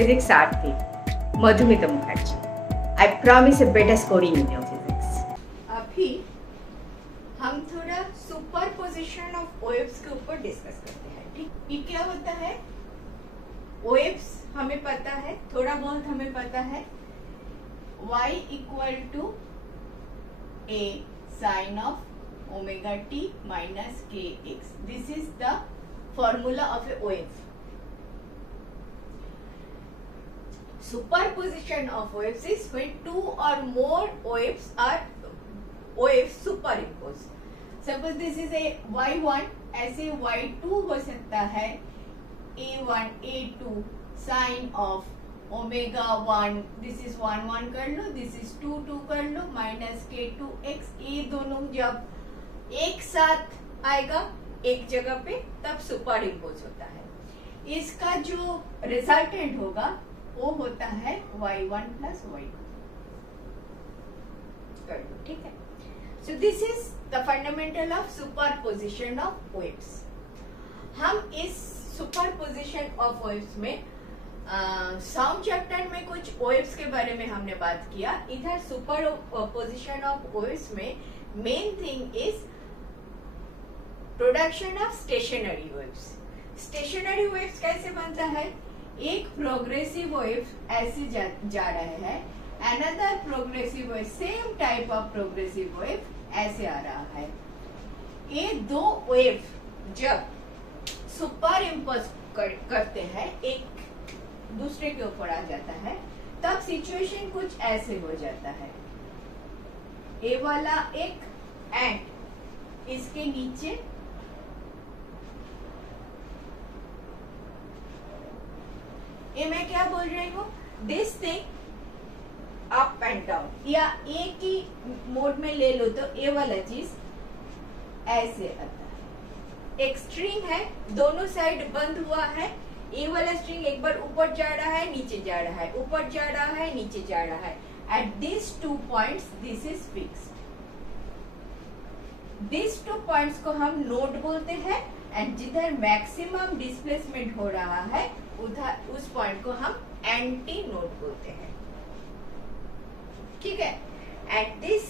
physics art थी Madhumita Mukherjee. I promise a better scoring in your physics. अभी हम थोड़ा सुपरपोजिशन ऑफ वेव्स के ऊपर डिस्कस करते हैं. ठीक, ये क्या होता है? वेव्स हमें पता है, थोड़ा बहुत हमें पता है. y equal to a sine of omega t minus K X. This is the formula of a wave. Superposition of waves is when two or more waves superimpose. Suppose this is a y1, ऐसे y2 हो सकता है a1 a2 sin of omega 1. This is 1 1 कर लो, this is 2 2 कर लो, minus k2x. ये दोनों जब एक साथ आएगा एक जगह पे तब superimpose होता है. इसका जो रिजल्टेंट होगा वो होता है y1 प्लस y2. ठीक है. So this is the fundamental of superposition of waves. हम इस सुपरपोजिशन ऑफ वेव्स में साउंड चैप्टर में कुछ वेव्स के बारे में हमने बात किया. इधर सुपरपोजिशन ऑफ वेव्स में main thing is production of stationery waves. Stationery waves कैसे बनता है? एक प्रोग्रेसिव वेव ऐसे जा रहा है, another progressive wave, same type of progressive wave ऐसे आ रहा है. ये दो वेव जब सुपर इम्पोज करते हैं, एक दूसरे के ऊपर आ जाता है, तब सिचुएशन कुछ ऐसे हो जाता है. ये वाला एक एंड इसके नीचे ये मैं क्या बोल रही हूँ? This thing up and down, या एक ही मोड में ले लो तो ये वाला चीज ऐसे आता है. एक स्ट्रिंग है, दोनों साइड बंद हुआ है. ये वाला स्ट्रिंग एक बार ऊपर जा रहा है, नीचे जा रहा है, ऊपर जा रहा है, नीचे जा रहा है. At this 2 points this is fixed. This 2 points को हम नोड बोलते हैं, एंड जिधर मैक्सिमम डिस्प्लेसमेंट हो रहा है उधर उस पॉइंट को हम एंटी नोड बोलते हैं. ठीक है. At this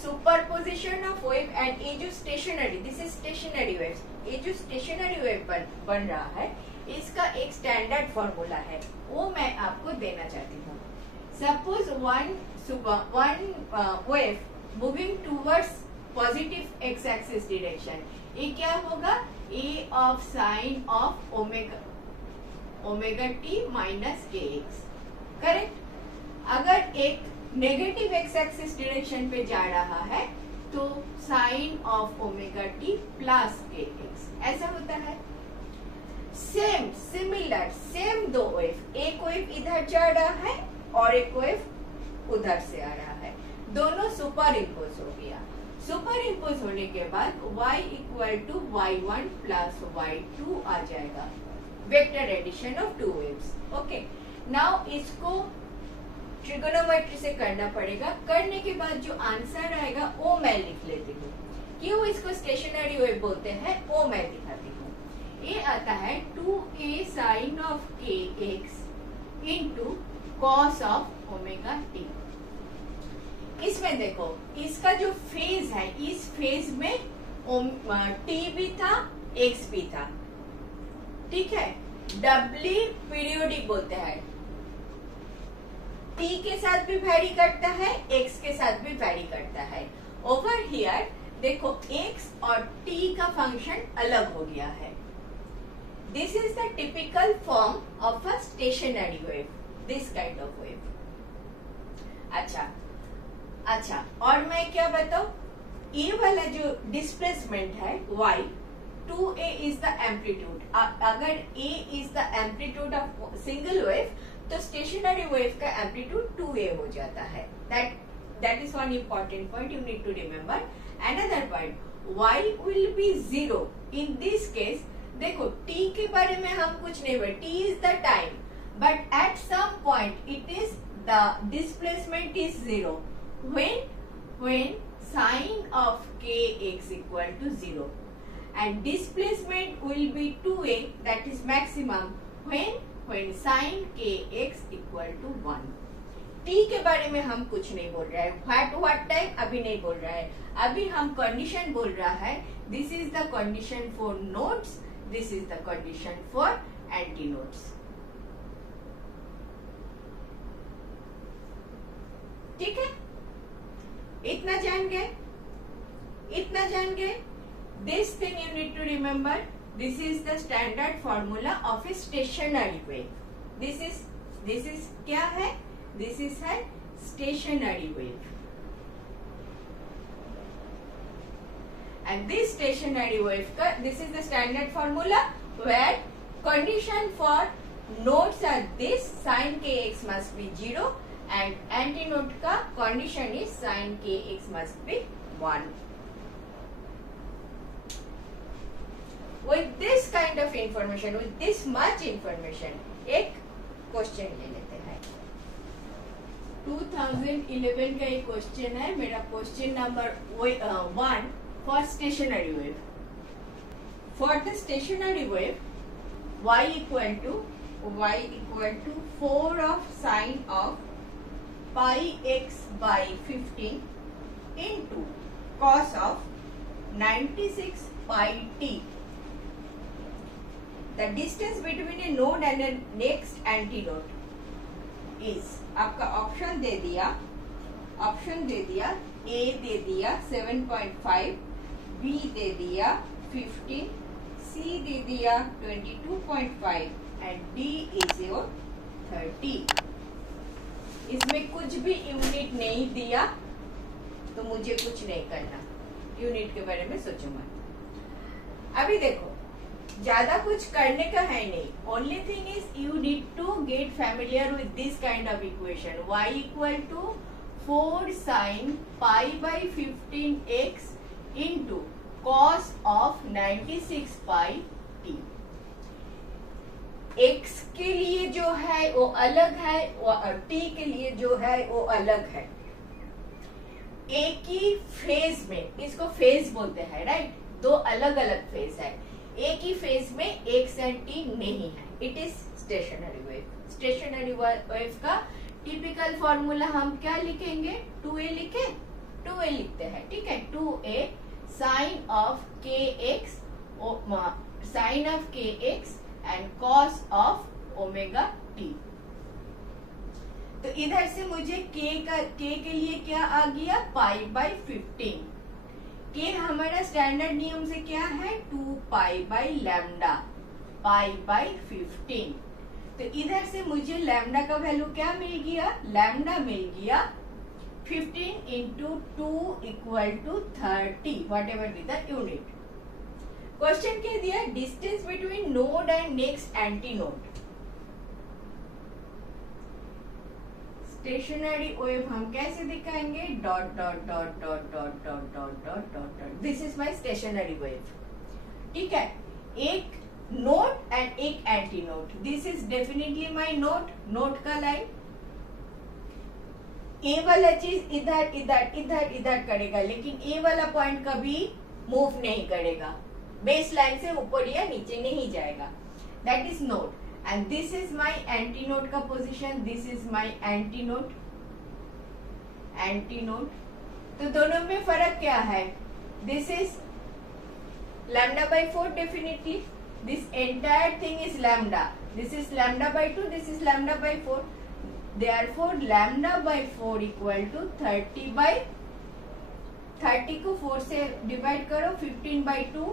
superposition of wave and ये जो stationary, this is stationary wave, ये जो स्टेशनरी वेव बन रहा है इसका एक स्टैंडर्ड फॉर्मूला है, वो मैं आपको देना चाहती हूँ. Suppose one wave moving towards positive X axis direction, ये क्या होगा? A of sine of omega T minus K X. Correct. अगर एक नेगेटिव एक्स एक्सिस डायरेक्शन पे जा रहा है तो sine of omega t plus के एक्स ऐसा होता है. सेम सिमिलर सेम दो वेव, एक वेव इधर जा रहा है और एक वेव उधर से आ रहा है, दोनों सुपर इम्पोज हो गया. सुपर इम्पोज होने के बाद y equal to y1 plus y2 आ जाएगा. Vector addition of two waves. Okay. Now इसको ट्रिगोनोमेट्री से करना पड़ेगा. करने के बाद जो आंसर आएगा वो मैं लिख लेती हूँ. क्यों इसको स्टेशनरी वेव बोलते हैं वो मैं दिखाती हूँ. ये आता है 2a साइन ऑफ के x into cos of omega T. इसमें देखो इसका जो फेज है, इस फेज में टी भी था, एक्स भी था. ठीक है. डबली पीरियोडिक बोलते हैं. टी के साथ भी वैरी करता है, एक्स के साथ भी वैरी करता है. ओवर हियर देखो एक्स और टी का फंक्शन अलग हो गया है. This is the typical form of a stationery wave, this kind of wave. अच्छा, और मैं क्या बताऊं? ये वाला जो डिस्प्लेसमेंट है y, 2a is the amplitude. अगर a is the amplitude of single wave तो स्टेशनरी वेव का एम्पलीट्यूड 2a हो जाता है. That is one important point you need to remember. Another point, y will be 0 in this case. देखो t के बारे में हम कुछ नहीं बोले, t is the time, but at some point it is the displacement is 0. when sine of kx equal to 0 and displacement will be 2a, that is maximum, when when sin kx equal to 1. T के बारे में हम कुछ नहीं बोल रहे हैं, what time अभी नहीं बोल रहा है, अभी हम कंडीशन बोल रहा है. This is the condition for nodes, this is the condition for anti nodes. ठीक है, इतना जान गए, इतना जान गए. This thing you need to remember, this is the standard formula of a stationary wave. This is क्या है? दिस इज है stationary wave. And this stationary wave का this is the standard formula where condition for nodes are this, sin kx must be 0 and antinode का condition is sin kx must be 1. With this kind of information, with this much information, एक question ले लेते हैं. 2011 का एक question है मेरा, question number 1 for stationary wave. For the stationary wave, y equal to 4 of sine of pi x by 15 into cos of 96 pi t. The distance between a node and a next antinode is, आपका option दे दिया, A दे दिया 7.5, B दे दिया 15, C दे दिया 22.5 and D is your 30. इसमें कुछ भी unit नहीं दिया तो मुझे कुछ नहीं करना, यूनिट के बारे में सोचो मत. अभी देखो, ज्यादा कुछ करने का है नहीं. Only thing is you need to get familiar with this kind of equation. y equal to 4 sin pi by 15x into cos of 96 pi t. x के लिए जो है वो अलग है, t के लिए जो है वो अलग है. एक ही फेज में, इसको फेज बोलते हैं राइट, दो अलग अलग फेज है. एक ही फेज में x एंड t नहीं है. It is stationary wave. Stationery wave का टिपिकल फॉर्मूला हम क्या लिखेंगे? 2a लिखे, 2a लिखते हैं. ठीक है, 2a sine of kx, sine of kx and cos of omega t. तो इधर से मुझे k के लिए क्या आ गया? Pi by 15. k हमारा स्टैंडर्ड नियम से क्या है? 2 pi by lambda, pi by 15. तो इधर से मुझे लैम्डा का वैल्यू क्या मिल गया? लैम्डा मिल गया 15 into 2 equal to 30, whatever be the unit. Question क्या दिया? Distance between node and next anti node. Stationary wave हम कैसे दिखाएंगे? Dot dot dot dot dot dot dot dot dot. This is my stationary wave. ठीक है, एक node and एक anti node. This is definitely my node, node का line. ए वाला चीज इधर इधर इधर इधर करेगा, लेकिन ए वाला पॉइंट कभी मूव नहीं करेगा, बेस लाइन से ऊपर या नीचे नहीं जाएगा. That is node. And this is my anti node का position, this is my anti node. Anti node, तो दोनों में फर्क क्या है? This is lambda by 4 definitely. This entire thing is lambda. This is lambda by 2. This is lambda by 4. Therefore, lambda by 4 equal to 30 by 30 को 4 से divide करो. 15 by 2.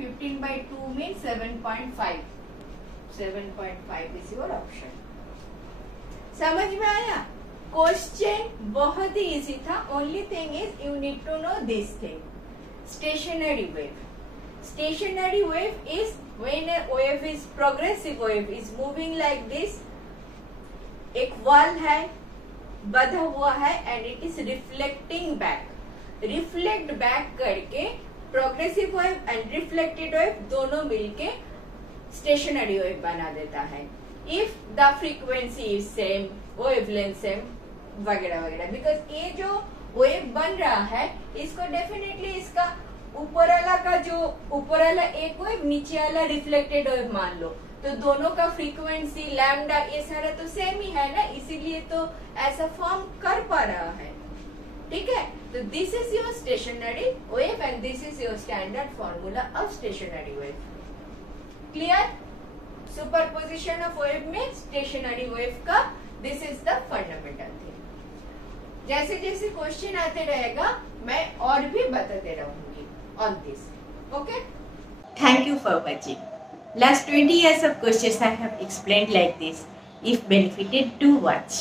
15 by 2 means 7.5. 7.5 is your option. समझ में आया? Question बहुत ही easy था. Only thing is you need to know this thing. Stationary wave. Stationary wave is when a wave is progressive wave is moving like this. एक wall है, बंधा हुआ है and it is reflecting back. Reflect back करके progressive wave and reflected wave दोनों मिलके stationary wave बना देता है. If the frequency is same, wavelength same, वगैरह वगैरह. बिकॉज ये जो वेव बन रहा है इसको डेफिनेटली इसका ऊपर वाला का जो ऊपर वाला एक वेव, नीचे वाला रिफ्लेक्टेड वेव मान लो, तो दोनों का फ्रीक्वेंसी लैम्डा ये सारा तो सेम ही है ना, इसीलिए तो ऐसा फॉर्म कर पा रहा है। ठीक है, तो this is your stationary wave and this is your standard formula of stationary wave. Clear? Superposition of wave में स्टेशनरी वेव का this is the fundamental thing. जैसे जैसे क्वेश्चन आते रहेगा मैं और भी बताते रहूंगी on this. Okay, Thank you for watching. Last 20 years of questions I have explained like this. If benefited, do watch.